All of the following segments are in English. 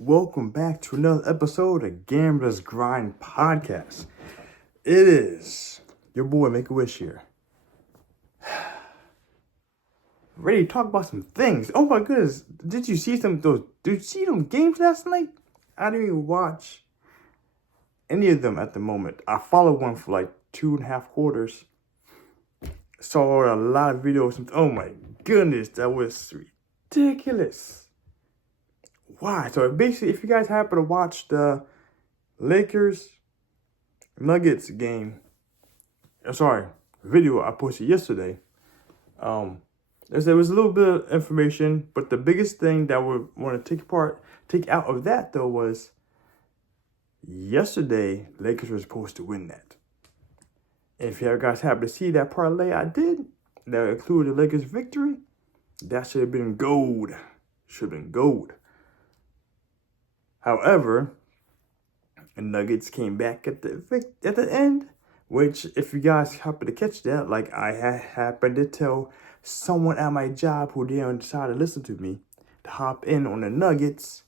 Welcome back to another episode of Gamblers Grind Podcast. It is your boy Make-A-Wish here. Ready to talk about some things. Oh my goodness. Did you see them games last night? I didn't even watch any of them at the moment. I followed one for like 2.5 quarters. Saw a lot of videos. Oh my goodness, that was ridiculous. Why? So basically, if you guys happen to watch the Lakers Nuggets game, video I posted yesterday, there was a little bit of information, but the biggest thing that we want to take out of that though was yesterday Lakers were supposed to win that. And if you guys happen to see that parlay I did, that included the Lakers victory, that should have been gold. Should have been gold. However, the Nuggets came back at the end, which if you guys happen to catch that, like I happened to tell someone at my job who didn't decide to listen to me to hop in on the Nuggets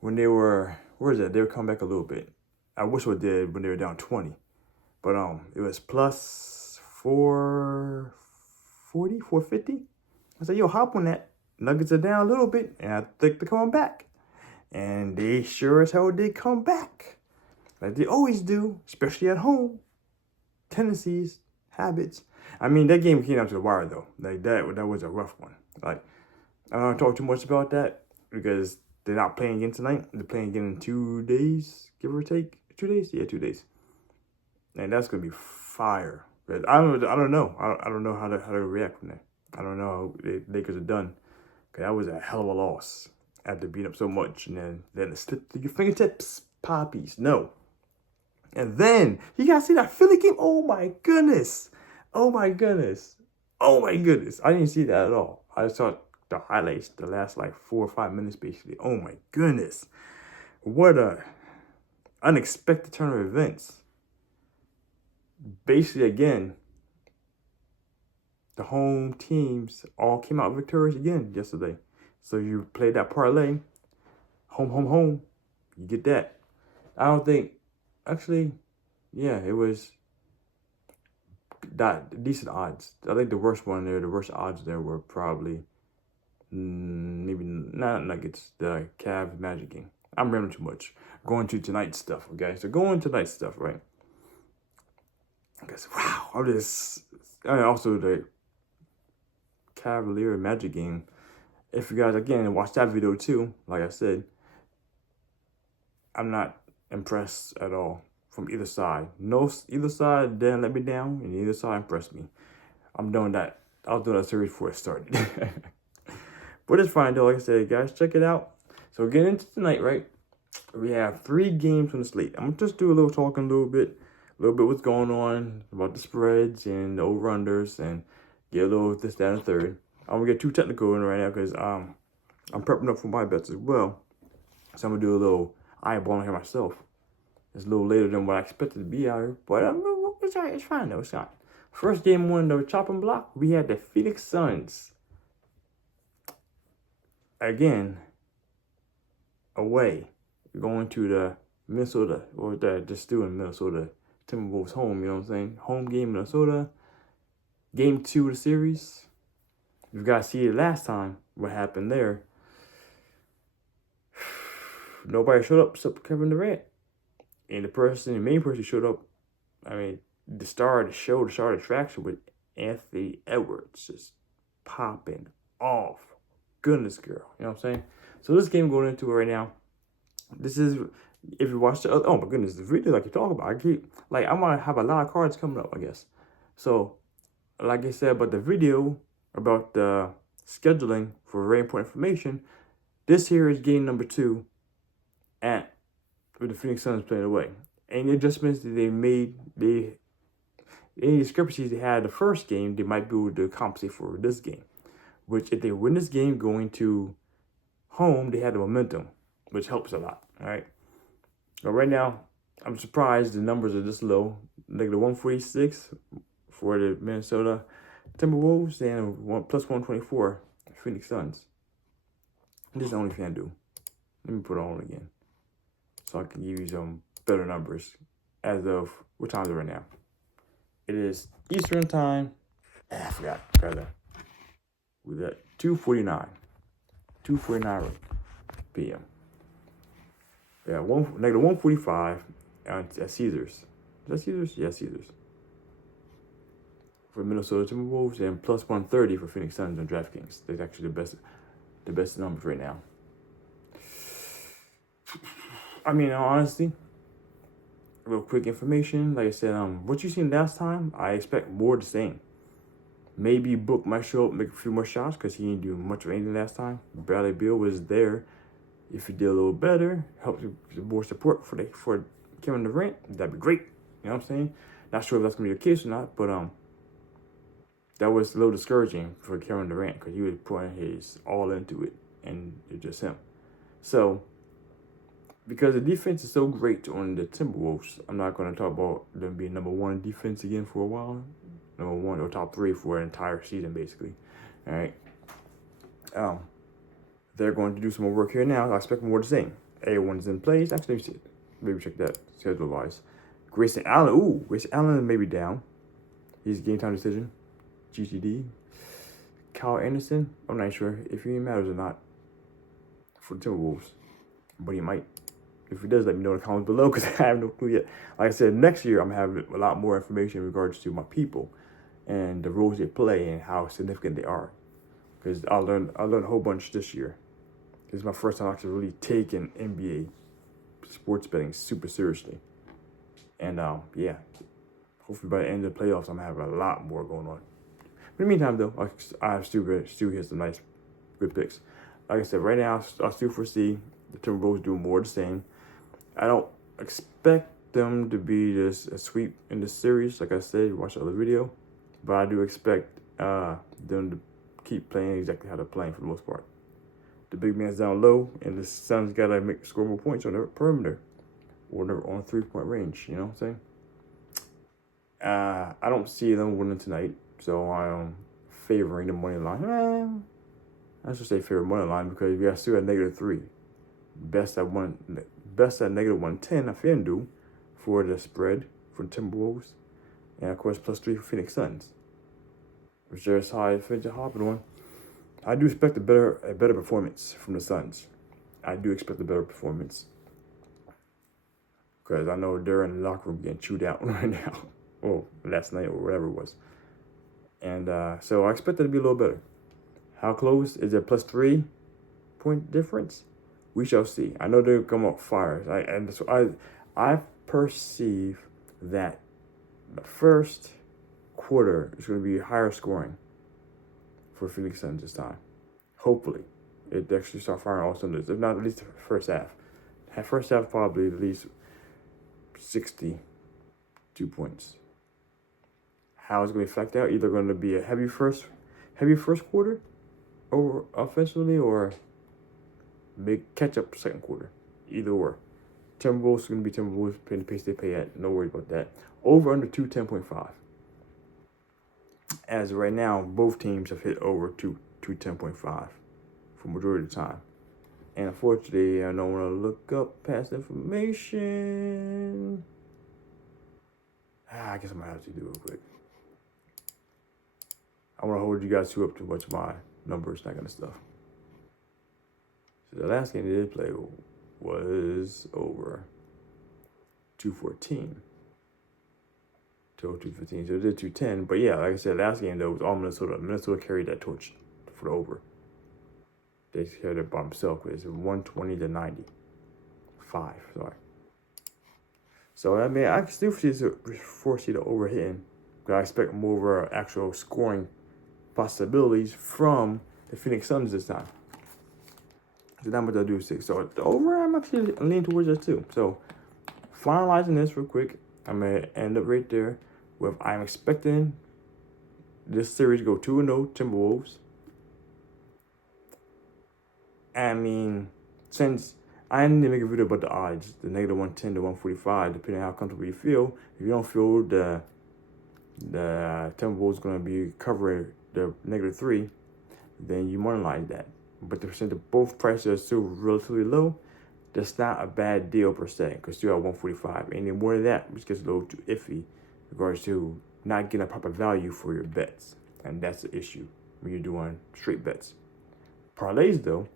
when they were, they were coming back a little bit. I wish I did when they were down 20. But it was plus 440, 450. I said, yo, hop on that. Nuggets are down a little bit, and I think they're coming back. And they sure as hell did come back. Like they always do, especially at home. Tendencies, habits. I mean, that game came down to the wire, though. Like, that was a rough one. Like, I don't want to talk too much about that because they're not playing again tonight. They're playing again in 2 days, give or take. 2 days? Yeah, 2 days. And that's going to be fire. But I don't know. I don't know how to react from that. I don't know how the Lakers are done. Because that was a hell of a loss. After being up so much, and then it slipped through your fingertips, poppies. No. And then you guys see that Philly game. Oh my goodness. I didn't see that at all. I saw the highlights, the last like 4 or 5 minutes, basically. Oh my goodness, what a unexpected turn of events. Basically, again, the home teams all came out victorious again yesterday. So you play that parlay, home, you get that. I don't think, actually, yeah, it was that decent odds. I think the worst odds there were probably maybe not Nuggets, the Cavs Magic game. I'm rambling too much. Going to tonight's stuff, okay? So going to tonight's stuff, right? I guess, wow, also the Cavalier Magic game. If you guys, again, watch that video too, like I said, I'm not impressed at all from either side. Either side didn't let me down, and either side impressed me. I'm doing that. I was doing that series before it started. But it's fine, though. Like I said, guys, check it out. So getting into tonight, right? We have 3 games on the slate. I'm going to just do a little talking a little bit what's going on about the spreads and the over-unders, and get a little this, that, and third. I'm going to get too technical in right now because I'm prepping up for my bets as well. So I'm going to do a little eyeballing here myself. It's a little later than what I expected to be out here. But it's all right. It's fine, though. It's fine. First game on the chopping block, we had the Phoenix Suns. Again, away. Going to the Minnesota, or just still in Minnesota. Timberwolves home, you know what I'm saying? Home game, Minnesota. Game 2 of the series. You guys see it last time, what happened there. Nobody showed up except Kevin Durant. And the main person showed up, the star of the show, the star of the attraction with Anthony Edwards just popping off. Goodness, girl. You know what I'm saying? So this game going into it right now. This is, if you watch oh my goodness, the video like you talk about, I'm going to have a lot of cards coming up, I guess. So, like I said, but the video about the scheduling for very important information, this here is game number 2 with the Phoenix Suns playing away. Any adjustments that they made, any discrepancies they had the first game, they might be able to compensate for this game. Which, if they win this game going to home, they had the momentum, which helps a lot, all right? But right now, I'm surprised the numbers are this low. Like the 146 for the Minnesota Timberwolves and plus 124 Phoenix Suns. This is only FanDuel. Let me put it on again so I can give you some better numbers as of what time is it right now? It is Eastern time. I forgot. We're at 2:49 p.m. Yeah, negative 145 at Caesars. Is that Caesars? Yeah, Caesars. For Minnesota Timberwolves and plus 130 for Phoenix Suns on DraftKings. That's actually the best numbers right now. I mean, honestly, real quick information. Like I said, what you seen last time, I expect more of the same. Maybe Book might show up, make a few more shots because he didn't do much of anything last time. Bradley Beal was there. If he did a little better, helps with more support for Kevin Durant, that'd be great. You know what I'm saying? Not sure if that's gonna be the case or not, but that was a little discouraging for Kevin Durant because he was putting his all into it, and it's just him. So, because the defense is so great on the Timberwolves, I'm not going to talk about them being number one defense again for a while. Number one or top three for an entire season, basically. All right. They're going to do some more work here now. I expect more of the same. Everyone's in place. Actually, maybe check that schedule-wise. Grayson Allen may be down. He's game time decision. GTD. Kyle Anderson, I'm not sure if he matters or not for the Timberwolves, but he might. If he does, let me know in the comments below because I have no clue yet. Like I said, next year I'm having a lot more information in regards to my people and the roles they play and how significant they are. Because I learned a whole bunch this year. This is my first time actually really taking NBA sports betting super seriously. And yeah, hopefully by the end of the playoffs, I'm gonna have a lot more going on. In the meantime, though, I still hear some nice, good picks. Like I said, right now I still foresee the Timberwolves doing more of the same. I don't expect them to be just a sweep in the series. Like I said, watch the other video, but I do expect them to keep playing exactly how they're playing for the most part. The big man's down low, and the Suns got to score more points on the perimeter or on 3-point range. You know what I'm saying? I don't see them winning tonight, so I'm favoring the money line. I should say favorite money line because we are still at -3. Best at -110 at FanDuel for the spread for the Timberwolves, and of course +3 for Phoenix Suns, which is high as Finch hopping on. I do expect a better performance from the Suns. I do expect a better performance because I know they're in the locker room getting chewed out right now, or last night or whatever it was, and so I expect it to be a little better. How close is it? +3 point difference? We shall see. I know they'll come up fire. I perceive that the first quarter is going to be higher scoring for Phoenix Suns this time. Hopefully, it actually start firing all cylinders. If not, at least the first half. First half probably at least 62 points. How it's going to be flaked out? Either going to be a heavy first quarter, or offensively, or make catch up second quarter. Either or. Timberwolves going to be Timberwolves paying the pace they pay at. No worry about that. Over under 210.5. As of right now, both teams have hit over 210.5 for majority of the time. And unfortunately, I don't want to look up past information. I guess I'm going to have to do it real quick. I want to hold you guys too up too much of my numbers, that kind of stuff. So the last game they did play was over 214. Total 215. So it did 210. But yeah, like I said, last game though was all Minnesota. Minnesota carried that torch for the over. They carried it by themselves. It's 120-95. Sorry. So I mean, I still foresee the overhitting. But I expect more of actual scoring possibilities from the Phoenix Suns this time. So that much I do see. So the over, I'm actually leaning towards that too. So finalizing this real quick, I'm going to end up right there with I'm expecting this series to go 2-0 Timberwolves. I mean, since I need to make a video about the odds, the -110 to 145, depending on how comfortable you feel. If you don't feel the Timberwolves going to be covering the -3, then you moneyline that. But the percent of both prices are still relatively low, that's not a bad deal per se, because you're at 145. Any more than that, which gets a little too iffy in regards to not getting a proper value for your bets. And that's the issue when you're doing straight bets. Parlays, though,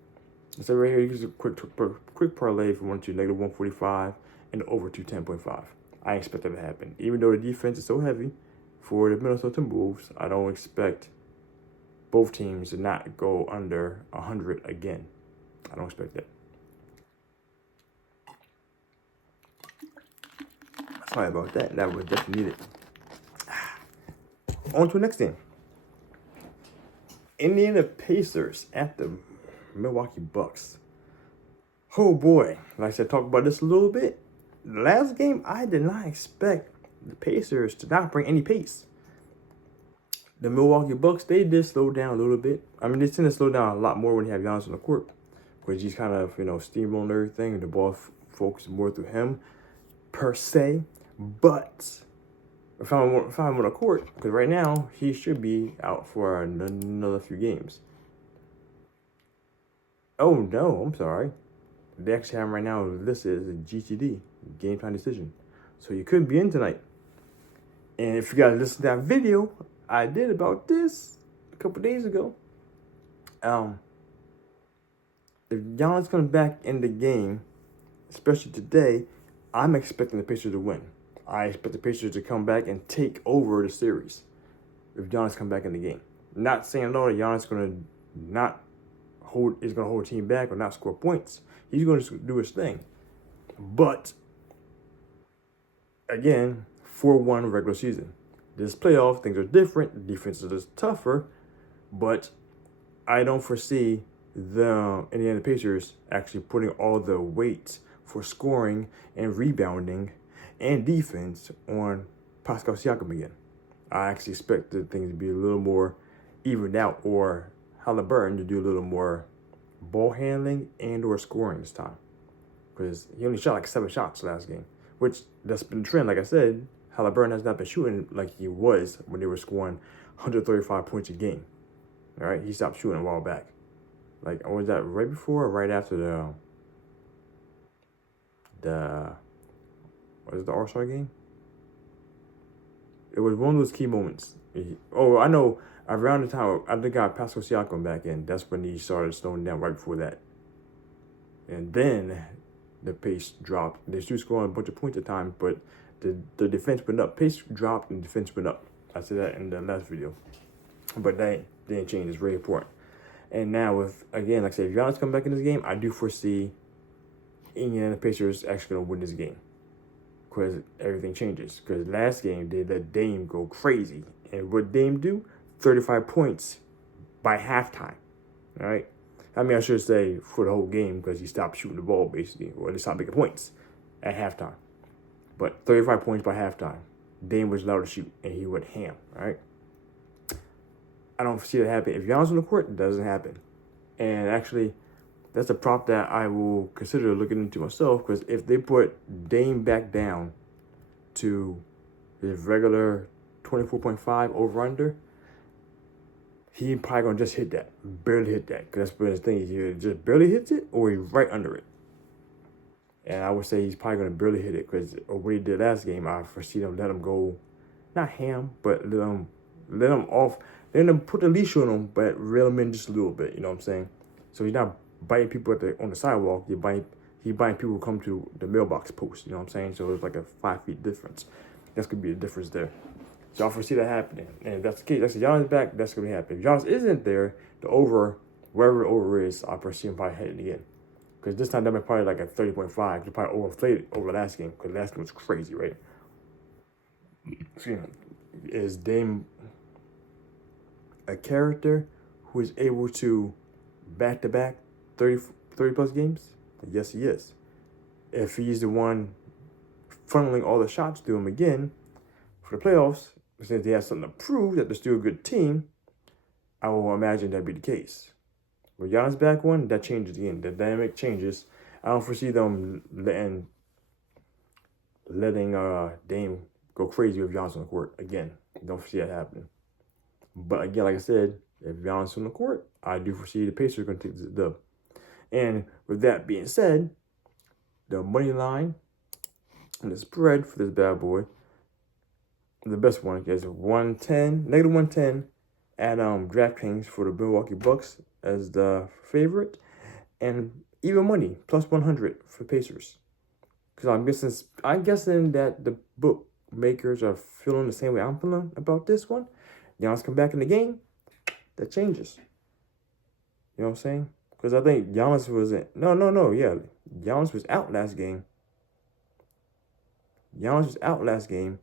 so right here, you use a quick parlay from 1 to negative 145 and over to 10.5. I expect that to happen. Even though the defense is so heavy for the Minnesota Timberwolves, I don't expect both teams to not go under 100 again. I don't expect that. Sorry about that. That was definitely needed. On to the next thing. Indiana Pacers at the Milwaukee Bucks. Oh boy. Like I said, talk about this a little bit. The last game, I did not expect the Pacers to not bring any pace. The Milwaukee Bucks, they did slow down a little bit. I mean, they tend to slow down a lot more when you have Giannis on the court, because he's kind of, steamrolling everything, and the ball focuses more through him, per se. But if I'm on the court, because right now, he should be out for another few games. Oh, no, I'm sorry. They actually have him right now listed as a GTD, game time decision. So he could be in tonight. And if you guys listen to that video I did about this a couple days ago, if Giannis comes back in the game, especially today, I'm expecting the Pacers to win. I expect the Pacers to come back and take over the series if Giannis comes back in the game. Not saying, no, that Giannis is going to hold the team back or not score points. He's going to do his thing. But, again, 4-1 regular season. This playoff, things are different. The defense is tougher. But I don't foresee the Indiana Pacers actually putting all the weight for scoring and rebounding and defense on Pascal Siakam again. I actually expect the things to be a little more evened out, or Halliburton to do a little more ball handling and or scoring this time, because he only shot like 7 shots last game, which that's been the trend. Like I said, Halliburton has not been shooting like he was when they were scoring 135 points a game. All right, he stopped shooting a while back. Like, was that right before or right after the was it the All-Star game? It was one of those key moments. I know. Around the time I think I got Pascal Siakam back in, that's when he started slowing down right before that. And then the pace dropped. They still scoring a bunch of points at times, but the defense went up. Pace dropped and defense went up. I said that in the last video. But that didn't change. It's very important. And now with, again, like I said, if Giannis come back in this game, I do foresee Indiana Pacers actually going to win this game, because everything changes. Because last game, they let Dame go crazy. And what Dame do? 35 points by halftime, all right? I mean, I should say for the whole game, because he stopped shooting the ball, basically, or he stopped making points at halftime. But 35 points by halftime. Dame was allowed to shoot, and he went ham, all right? I don't see that happen. If Giannis on the court, it doesn't happen. And actually, that's a prop that I will consider looking into myself, because if they put Dame back down to his regular 24.5 over-under, he probably going to just hit that, barely hit that, because that's what his thing is. He just barely hits it, or he's right under it. And I would say he's probably going to barely hit it, because what he did last game, I foresee them let him go, not ham, but let him off, let him put the leash on him, but reel him in just a little bit, you know what I'm saying? So he's not biting people on the sidewalk, he biting people who come to the mailbox post, you know what I'm saying? So it's like a 5 feet difference. That's going to be a difference there. So I foresee that happening. And if that's the case, that's Giannis back, that's going to happen. If Giannis isn't there, the over, wherever the over is, I foresee him probably hitting again. Because this time that might probably like a 30.5. They probably overinflated over last game, because last game was crazy, right? Excuse me. Is Dame a character who is able to back-to-back 30 plus games? Yes, he is. If he's the one funneling all the shots to him again for the playoffs, since they have something to prove that they're still a good team, I will imagine that'd be the case. With Giannis back one, that changes again. The dynamic changes. I don't foresee them letting Dame go crazy with Giannis on the court again. Don't foresee that happening. But again, like I said, if Giannis on the court, I do foresee the Pacers are going to take the dub. And with that being said, the money line and the spread for this bad boy. The best one is negative 110 at DraftKings for the Milwaukee Bucks as the favorite, and even money plus 100 for Pacers. Because I'm guessing that the bookmakers are feeling the same way I'm feeling about this one. Giannis come back in the game, that changes. You know what I'm saying? Because I think Giannis was Giannis was out last game.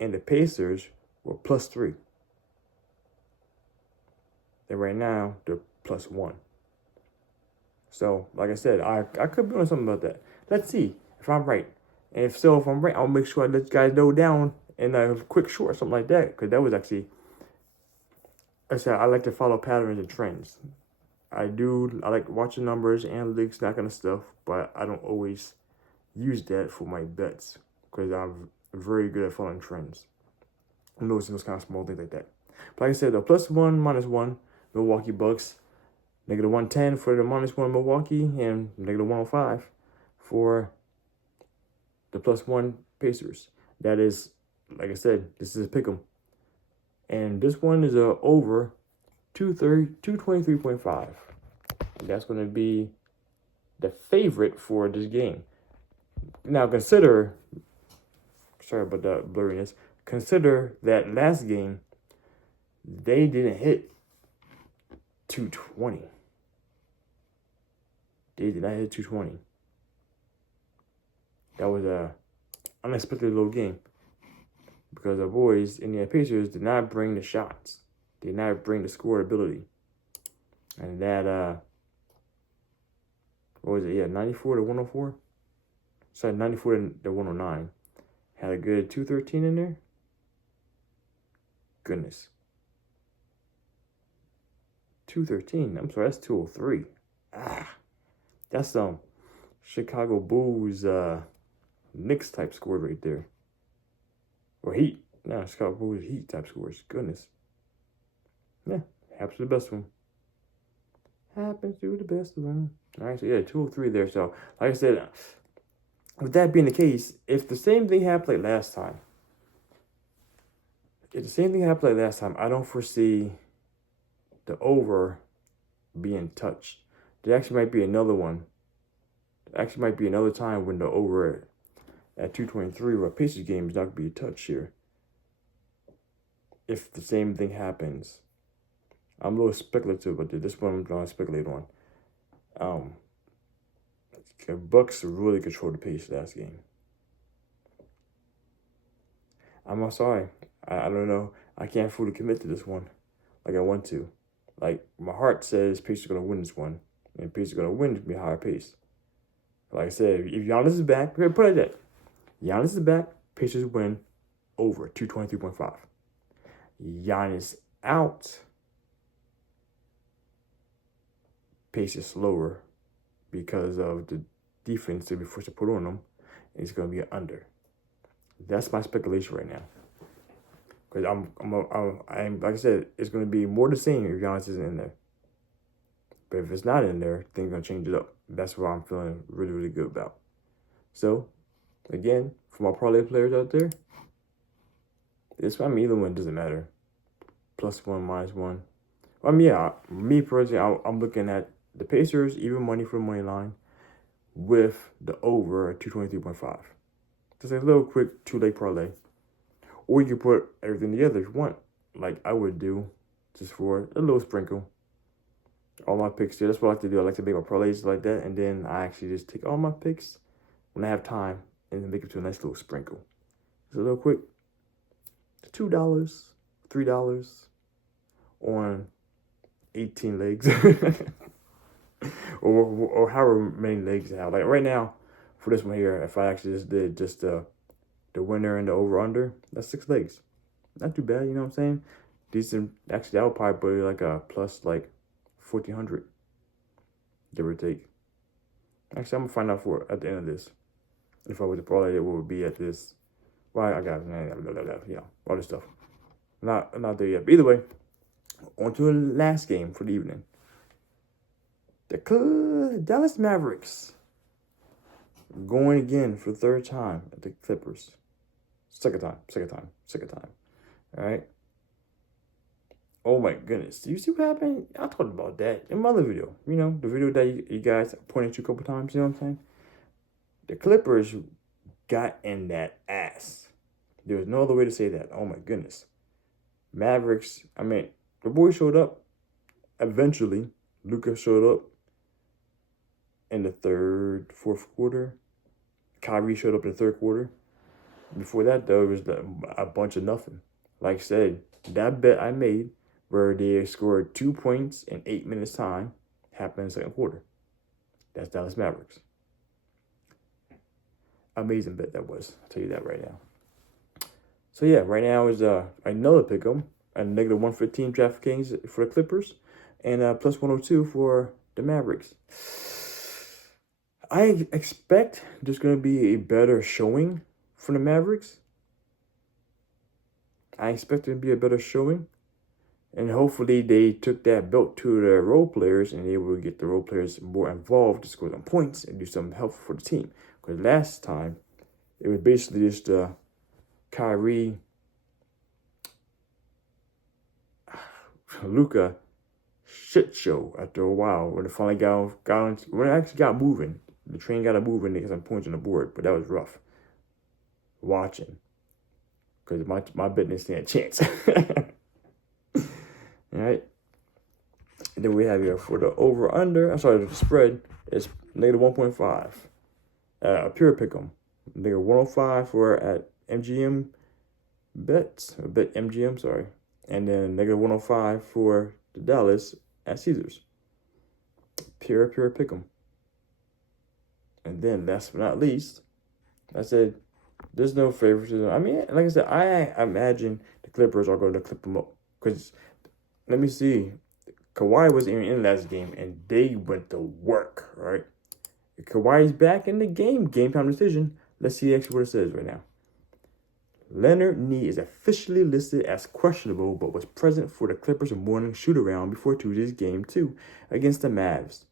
And the Pacers were +3. And right now, they're +1. So, like I said, I could be doing something about that. Let's see if I'm right. And if I'm right, I'll make sure I let you guys know down in a quick short or something like that. Because that was actually, I said, I like to follow patterns and trends. I like watching numbers, analytics, that kind of stuff. But I don't always use that for my bets. Because I'm very good at following trends. I'm noticing those kind of small things like that. But like I said, the +1, -1, Milwaukee Bucks. Negative 110 for the -1 Milwaukee. And negative 105 for the +1 Pacers. That is, like I said, this is a pick'em. And this one is over 223.5. That's going to be the favorite for this game. Now consider, sorry about the blurriness, consider that last game, they didn't hit 220. They did not hit 220. That was a unexpected little game. Because the boys in the Pacers did not bring the shots. Did not bring the score ability. And that, what was it? Yeah, 94 to 104? Sorry, 94 to 109. Had a good 213 in there. Goodness. 213. I'm sorry, that's 203. That's some Chicago Bulls Knicks type score right there. Or Heat. No, Chicago Bulls Heat type scores. Goodness. Yeah, happens to the best one. Happens to the best of them. All right, so yeah, 203 there. So, like I said, with that being the case, if the same thing happened like last time, I don't foresee the over being touched. There actually might be another one. There actually might be another time when the over at 223 where Pacers game is not going to be touched here. If the same thing happens. I'm a little speculative, but this one I'm going to speculate on. The Bucks really controlled the pace last game. I'm sorry. I don't know. I can't fully commit to this one like I want to. Like, my heart says Pacers are going to win this one. And Pacers are going to win to be higher pace. Like I said, if Giannis is back, put it like that. Giannis is back, Pacers win over 223.5. Giannis out, Pacers slower because of the defense they'll be forced to put on them. And it's going to be an under. That's my speculation right now. Because I'm like I said, it's going to be more the same if Giannis isn't in there. But if it's not in there, things are going to change it up. That's what I'm feeling really, really good about. So, again, for my parlay players out there, either one doesn't matter. +1, -1. Me personally, I'm looking at the Pacers, even money for the money line, with the over at 223.5. Just a little quick 2-leg parlay. Or you can put everything together if you want, like I would do, just for a little sprinkle. All my picks there. That's what I like to do. I like to make my parlays like that, and then I actually just take all my picks when I have time and then make it to a nice little sprinkle. Just a little quick $2, $3 on 18 legs. or however many legs I have. Like right now, for this one here, if I actually just did the winner and the over-under, that's 6 legs. Not too bad, you know what I'm saying? Decent. Actually, I would probably put like a plus like 1,400, give or take. Actually, I'm gonna find out at the end of this. If I was to parlay, it would be at this. Well, I got all this stuff. Not there yet. But either way, on to the last game for the evening. The Dallas Mavericks going again for the third time at the Clippers. Second time. All right. Oh my goodness. Do you see what happened? I talked about that in my other video. You know, the video that you guys pointed to a couple times. You know what I'm saying? The Clippers got in that ass. There was no other way to say that. Oh my goodness. Mavericks, I mean, the boys showed up. Eventually, Luka showed up in the fourth quarter. Kyrie showed up in the third quarter. Before that, though, it was a bunch of nothing. Like I said, that bet I made where they scored 2 points in 8 minutes time happened in the second quarter. That's Dallas Mavericks. Amazing bet that was. I'll tell you that right now. So yeah, right now is another pick'em, a negative 115 DraftKings for the Clippers, and plus 102 for the Mavericks. I expect there's going to be a better showing from the Mavericks. I expect there to be a better showing. And hopefully they took that belt to the role players and they will get the role players more involved to score some points and do something helpful for the team. Because last time, it was basically just Kyrie, Luka shit show after a while when it finally when it actually got moving. The train got moving, they got some points on the board, but that was rough watching. Because my bet didn't stand a chance. All right. And then we have here for the the spread is negative 1.5. Pure pick'em. Negative 105 for at MGM bets. Bet MGM, sorry. And then negative 105 for the Dallas at Caesars. Pure pick'em. And then last but not least, I said there's no favoritism. I mean, like I said, I imagine the Clippers are going to clip them up. Because, let me see, Kawhi was in last game, and they went to work, right? Kawhi's back in the game time decision. Let's see actually what it says right now. Leonard Nee is officially listed as questionable, but was present for the Clippers morning shoot-around before Tuesday's game 2 against the Mavs.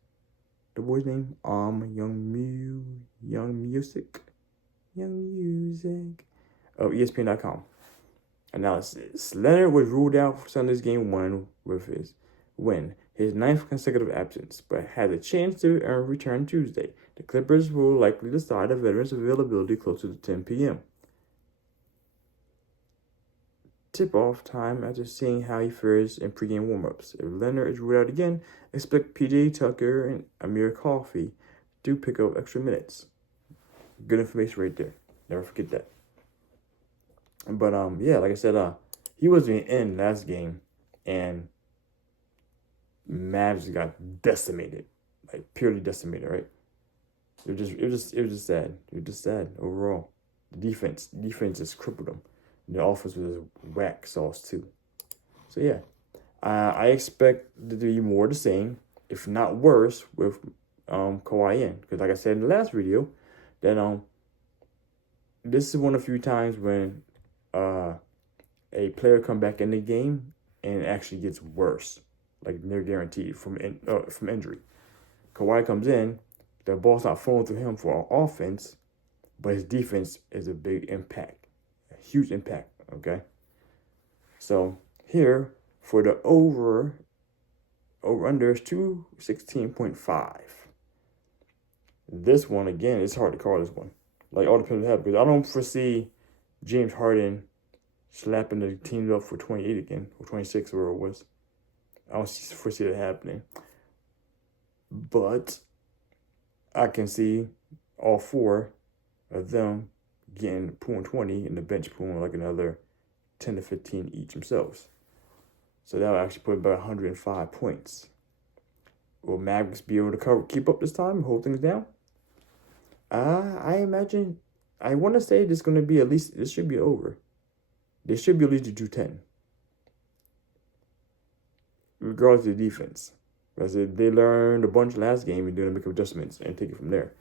The boy's name, Young Music. Of ESPN.com. Analysis. Leonard was ruled out for Sunday's game 1 with his ninth consecutive absence, but had a chance to return Tuesday. The Clippers will likely decide the veteran's availability closer to 10 p.m. Tip-off time after seeing how he fares in pregame warm-ups. If Leonard is ruled out again, expect P.J. Tucker and Amir Coffey to pick up extra minutes. Good information right there. Never forget that. But yeah, like I said, he wasn't in last game, and Mavs got decimated, like purely decimated, right? It was just sad. It was just sad overall. The defense just crippled them. The offense was whack sauce too. So yeah, I expect it to be more the same, if not worse, with Kawhi in. Because like I said in the last video, that this is one of the few times when a player come back in the game and it actually gets worse, like near guaranteed from injury. Kawhi comes in, the ball's not flowing through him for offense, but his defense is a big impact. Huge impact, okay? So here for the over-under is 216.5. This one, again, it's hard to call this one. Like, all depends on what happens. Because I don't foresee James Harden slapping the team up for 28 again, or 26, or whatever it was. I don't foresee that happening. But I can see all four of them getting pulling 20 and the bench pulling like another 10 to 15 each themselves. So that will actually put about 105 points. Will Mavericks be able to keep up this time and hold things down? I imagine, I want to say this going to be at least, this should be over. They should be at least to 210. Regardless of the defense. Because they learned a bunch last game and they're going to make adjustments and take it from there.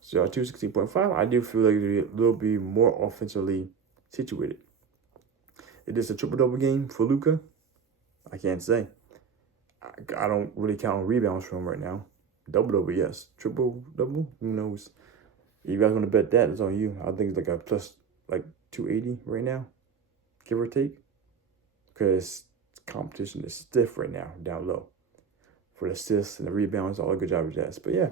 So at 216.5, I do feel like they'll be more offensively situated. Is this a triple-double game for Luka? I can't say. I don't really count on rebounds from him right now. Double-double, yes. Triple-double? Who knows? If you guys want to bet that, it's on you. I think it's like a plus like 280 right now, give or take. Because competition is stiff right now, down low. For the assists and the rebounds, all the good job with that. But yeah,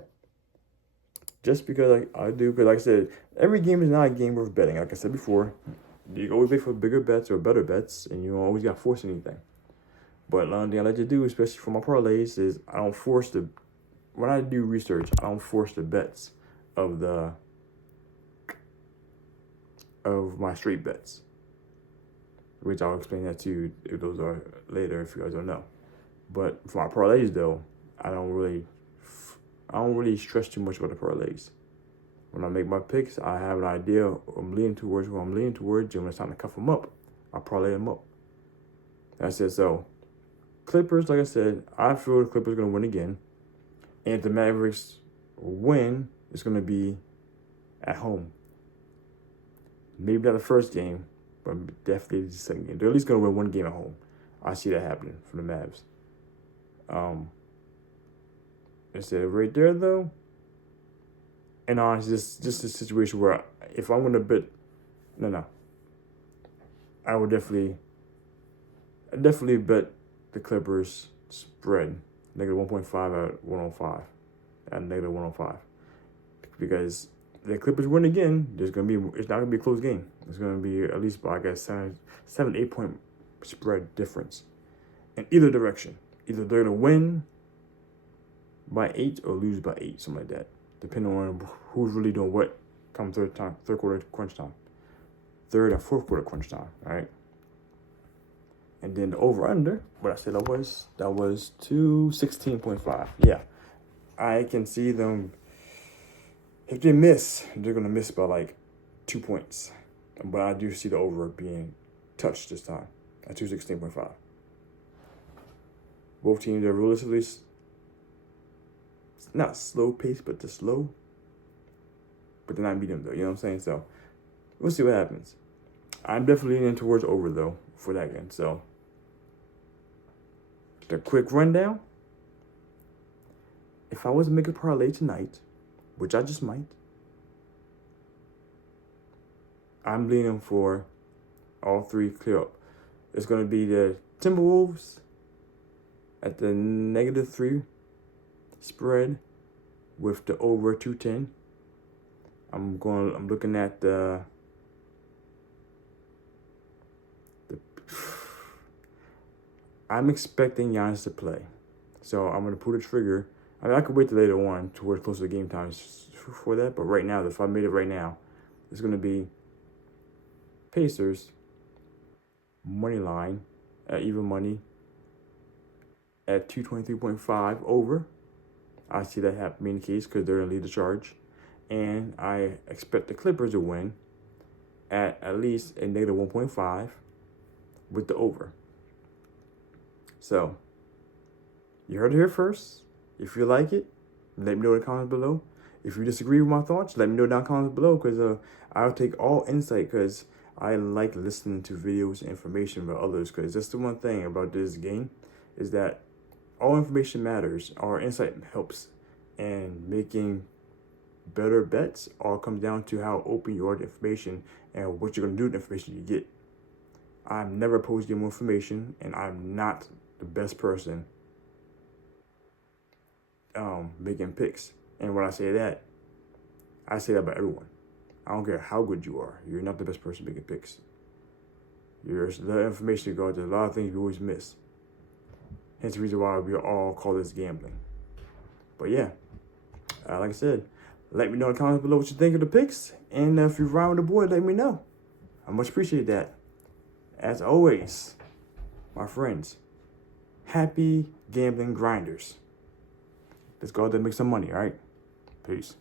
just because I do, because like I said, every game is not a game worth betting. Like I said before, you always bet for bigger bets or better bets, and you always got to force anything. But one thing I like to do, especially for my parlays, is I don't force when I do research, I don't force the bets of my straight bets, which I'll explain that to you if those are later if you guys don't know. But for my parlays though, I don't really stress too much about the parlays. When I make my picks, I have an idea I'm leaning towards, and when it's time to cuff them up, I parlay them up. That's it. So Clippers, like I said, I feel the Clippers are going to win again. And if the Mavericks win, it's going to be at home. Maybe not the first game, but definitely the second game. They're at least going to win one game at home. I see that happening for the Mavs. Instead of right there, though, and honestly, just a situation where if I'm going to bet, I would definitely bet the Clippers spread negative 1.5 at 105, at negative 105, because the Clippers win again. It's not gonna be a close game. It's gonna be at least by 7-8 point spread difference in either direction. Either they're gonna win by 8 or lose by 8, something like that, depending on who's really doing what come third quarter crunch time, third and fourth quarter crunch time. All right. And then the over-under, what I said that was 216.5. Yeah, I can see them. If they miss, they're going to miss by like 2 points. But I do see the over being touched this time at 216.5. Both teams are relatively not slow pace, but they're slow. But they're not medium though, you know what I'm saying? So we'll see what happens. I'm definitely leaning towards over though for that game. So the quick rundown. If I was to make a parlay tonight, which I just might, I'm leaning for all three clear up. It's going to be the Timberwolves at the -3 spread with the over 210. I'm looking at I'm expecting Giannis to play. So I'm going to pull the trigger. I mean, I could wait till later on towards closer to game time for that. But right now, if I made it right now, it's going to be Pacers money line at even money at 223.5 over. I see that being the case because they're going to lead the charge. And I expect the Clippers to win at least a -1.5 with the over. So, you heard it here first. If you like it, let me know in the comments below. If you disagree with my thoughts, let me know down in the comments below, because I'll take all insight, because I like listening to videos and information about others, because that's the one thing about this game is that all information matters. Our insight helps, and making better bets all comes down to how open you are to information and what you're going to do with the information you get. I'm never opposed to getting more information, and I'm not the best person making picks. And when I say that about everyone. I don't care how good you are. You're not the best person making picks. There's a lot of information to go. There's a lot of things we always miss. Hence the reason why we all call this gambling. But yeah, like I said, let me know in the comments below what you think of the picks. And if you're riding with the boy, let me know. I much appreciate that. As always, my friends, happy gambling grinders. Let's go out there and make some money, all right? Peace.